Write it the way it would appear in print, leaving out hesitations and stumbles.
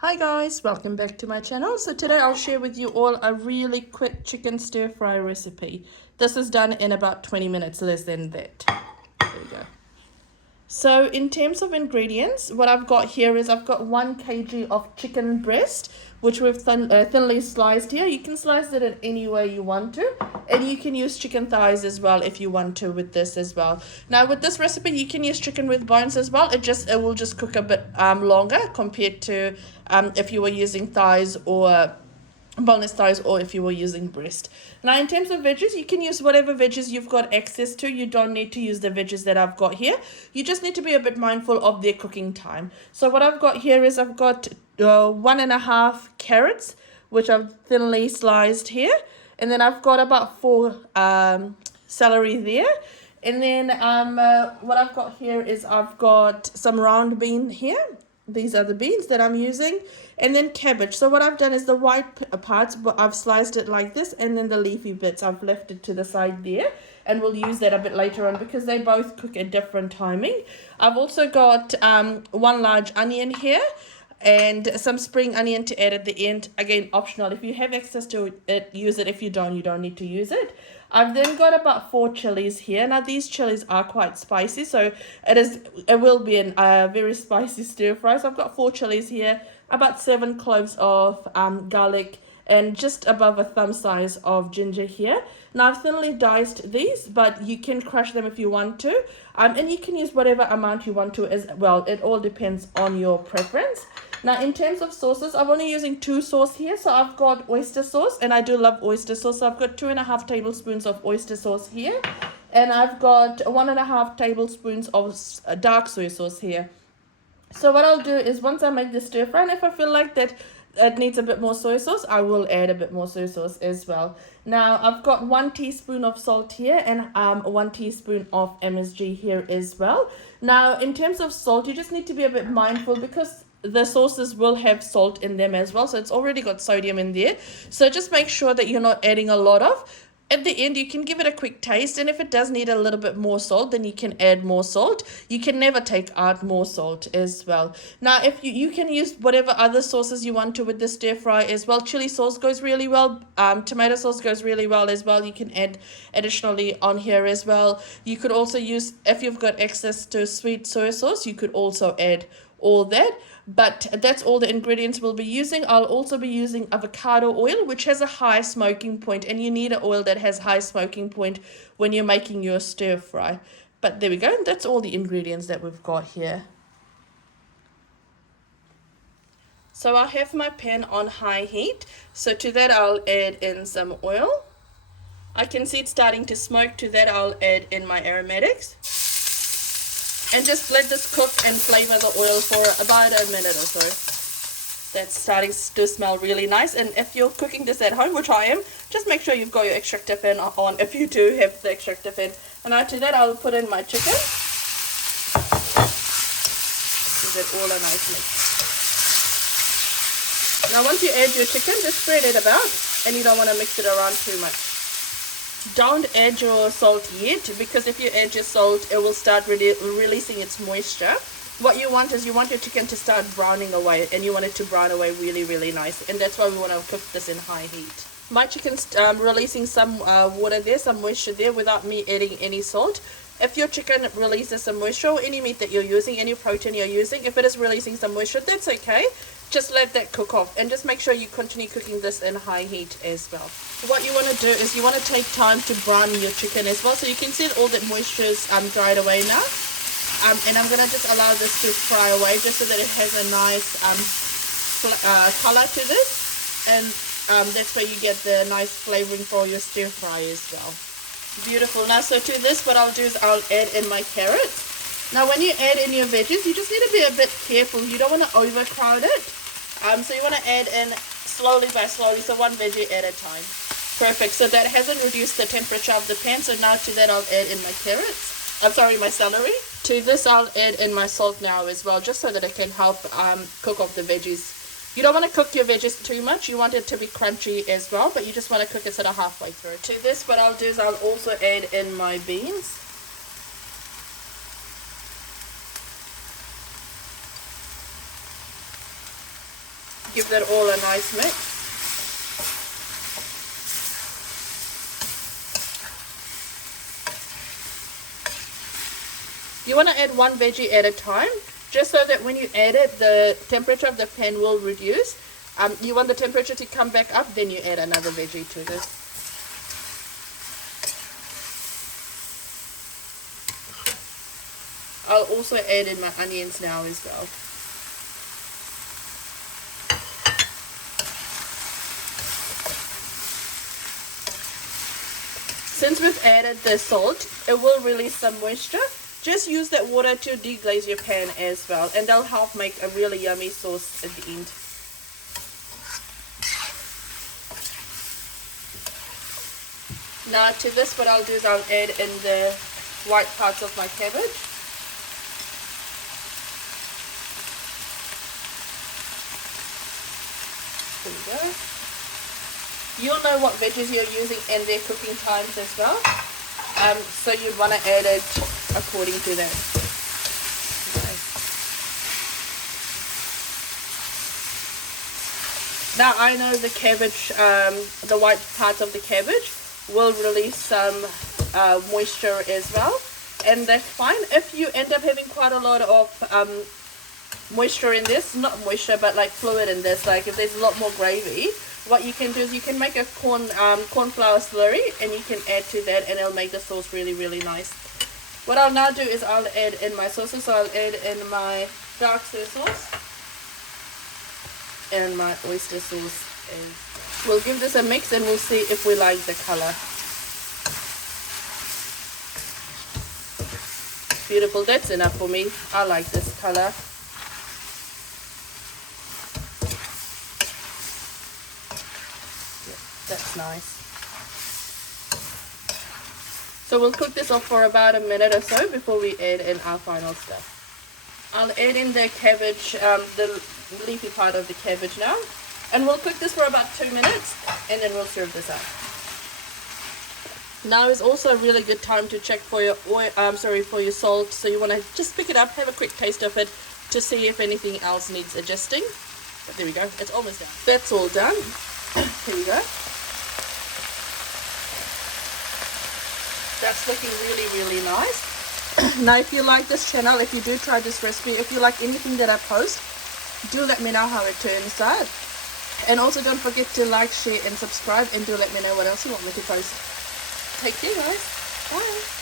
Hi guys, welcome back to my channel. So today I'll share with you all a really quick chicken stir fry recipe. This is done in about 20 minutes, less than that. There we go. So in terms of ingredients, what I've got here is I've got 1 kg of chicken breast, which we've thinly sliced here. You can slice it in any way you want to, and you can use chicken thighs as well if you want to with this as well. Now with this recipe, you can use chicken with bones as well. It will just cook a bit longer compared to if you were using thighs or boneless thighs, or if you were using breast. Now in terms of veggies, you can use whatever veggies you've got access to. You don't need to use the veggies that I've got here. You just need to be a bit mindful of their cooking time. So what I've got here is I've got 1.5 carrots, which I've thinly sliced here, and then I've got about 4 celery there. And then what I've got here is I've got some round bean here. These are the beans that I'm using, and then cabbage. So what I've done is the white parts, I've sliced it like this, and then the leafy bits I've left it to the side there, and we'll use that a bit later on because they both cook at different timing. I've also got 1 large onion here and some spring onion to add at the end. Again, optional. If you have access to it, use it. If you don't need to use it. I've then got about 4 chilies here. Now these chilies are quite spicy, so it will be a very spicy stir fry. So I've got 4 chilies here, about 7 cloves of garlic, and just above a thumb size of ginger here. Now I've thinly diced these, but you can crush them if you want to, and you can use whatever amount you want to as well. It all depends on your preference. Now in terms of sauces, I'm only using 2 sauce here. So I've got oyster sauce, and I do love oyster sauce. So I've got 2.5 tablespoons of oyster sauce here, and I've got 1.5 tablespoons of dark soy sauce here. So what I'll do is once I make the stir fry, and if I feel like that it needs a bit more soy sauce, I will add a bit more soy sauce as well. Now I've got 1 teaspoon of salt here, and 1 teaspoon of MSG here as well. Now in terms of salt, you just need to be a bit mindful because the sauces will have salt in them as well, so it's already got sodium in there. So just make sure that you're not adding a lot of. At the end, you can give it a quick taste, and if it does need a little bit more salt, then you can add more salt. You can never take out more salt as well. Now, if you can use whatever other sauces you want to with the stir fry as well. Chili sauce goes really well. Tomato sauce goes really well as well. You can add additionally on here as well. You could also use, if you've got access to sweet soy sauce, you could also add all that. But that's all the ingredients we'll be using. I'll also be using avocado oil, which has a high smoking point, and you need an oil that has high smoking point when you're making your stir fry. But there we go. That's all the ingredients that we've got here. So I have my pan on high heat. So to that I'll add in some oil. I can see it starting to smoke. To that I'll add in my aromatics. And just let this cook and flavor the oil for about a minute or so. That's starting to smell really nice. And if you're cooking this at home, which I am, just make sure you've got your extractor fan on if you do have the extractor fan. And after that, I'll put in my chicken. Give it all a nice mix. Now once you add your chicken, just spread it about, and you don't want to mix it around too much. Don't add your salt yet, because if you add your salt, it will start releasing its moisture. What you want is you want your chicken to start browning away, and you want it to brown away really, really nice. And that's why we want to cook this in high heat. My chicken's releasing some water there, some moisture there, without me adding any salt. If your chicken releases some moisture, or any meat that you're using, any protein you're using, if it is releasing some moisture, that's okay. Just let that cook off, and just make sure you continue cooking this in high heat as well. What you want to do is you want to take time to brown your chicken as well. So you can see that all that moisture is dried away now. And I'm going to just allow this to fry away just so that it has a nice color to this. And that's where you get the nice flavoring for your stir fry as well. Beautiful. Now, so to this, what I'll do is I'll add in my carrots. Now, when you add in your veggies, you just need to be a bit careful. You don't want to overcrowd it. So you want to add in slowly by slowly, so 1 veggie at a time. Perfect. So that hasn't reduced the temperature of the pan. So now to that I'll add in my carrots. My celery. To this I'll add in my salt now as well, just so that it can help cook off the veggies. You don't want to cook your veggies too much. You want it to be crunchy as well, but you just want to cook it sort of halfway through. To this, what I'll do is I'll also add in my beans. give that all a nice mix. You want to add one veggie at a time, just so that when you add it, the temperature of the pan will reduce. You want the temperature to come back up, then you add another veggie to this. I'll also add in my onions now as well. Since we've added the salt, it will release some moisture. Just use that water to deglaze your pan as well, and that'll help make a really yummy sauce at the end. Now to this, what I'll do is I'll add in the white parts of my cabbage. There we go. You'll know what veggies you're using and their cooking times as well. So you'd want to add it according to that. Okay. Now I know the cabbage, the white parts of the cabbage will release some moisture as well, and that's fine. If you end up having quite a lot of moisture in this, not moisture but like fluid in this, like if there's a lot more gravy, what you can do is you can make a cornflour slurry, and you can add to that, and it'll make the sauce really, really nice. What I'll now do is I'll add in my sauces. So I'll add in my dark soy sauce and my oyster sauce. We'll give this a mix, and we'll see if we like the color. Beautiful, that's enough for me. I like this color. That's nice. So we'll cook this off for about a minute or so before we add in our final stuff. I'll add in the cabbage, the leafy part of the cabbage now, and we'll cook this for about 2 minutes, and then we'll serve this up. Now is also a really good time to check for your for your salt. So you want to just pick it up, have a quick taste of it to see if anything else needs adjusting. But there we go, it's almost done. That's all done. Here we go. That's looking really, really nice. Now if you like this channel, if you do try this recipe, if you like anything that I post, do let me know how it turns out. And also don't forget to like, share and subscribe, and do let me know what else you want me to post. Take care guys. Bye.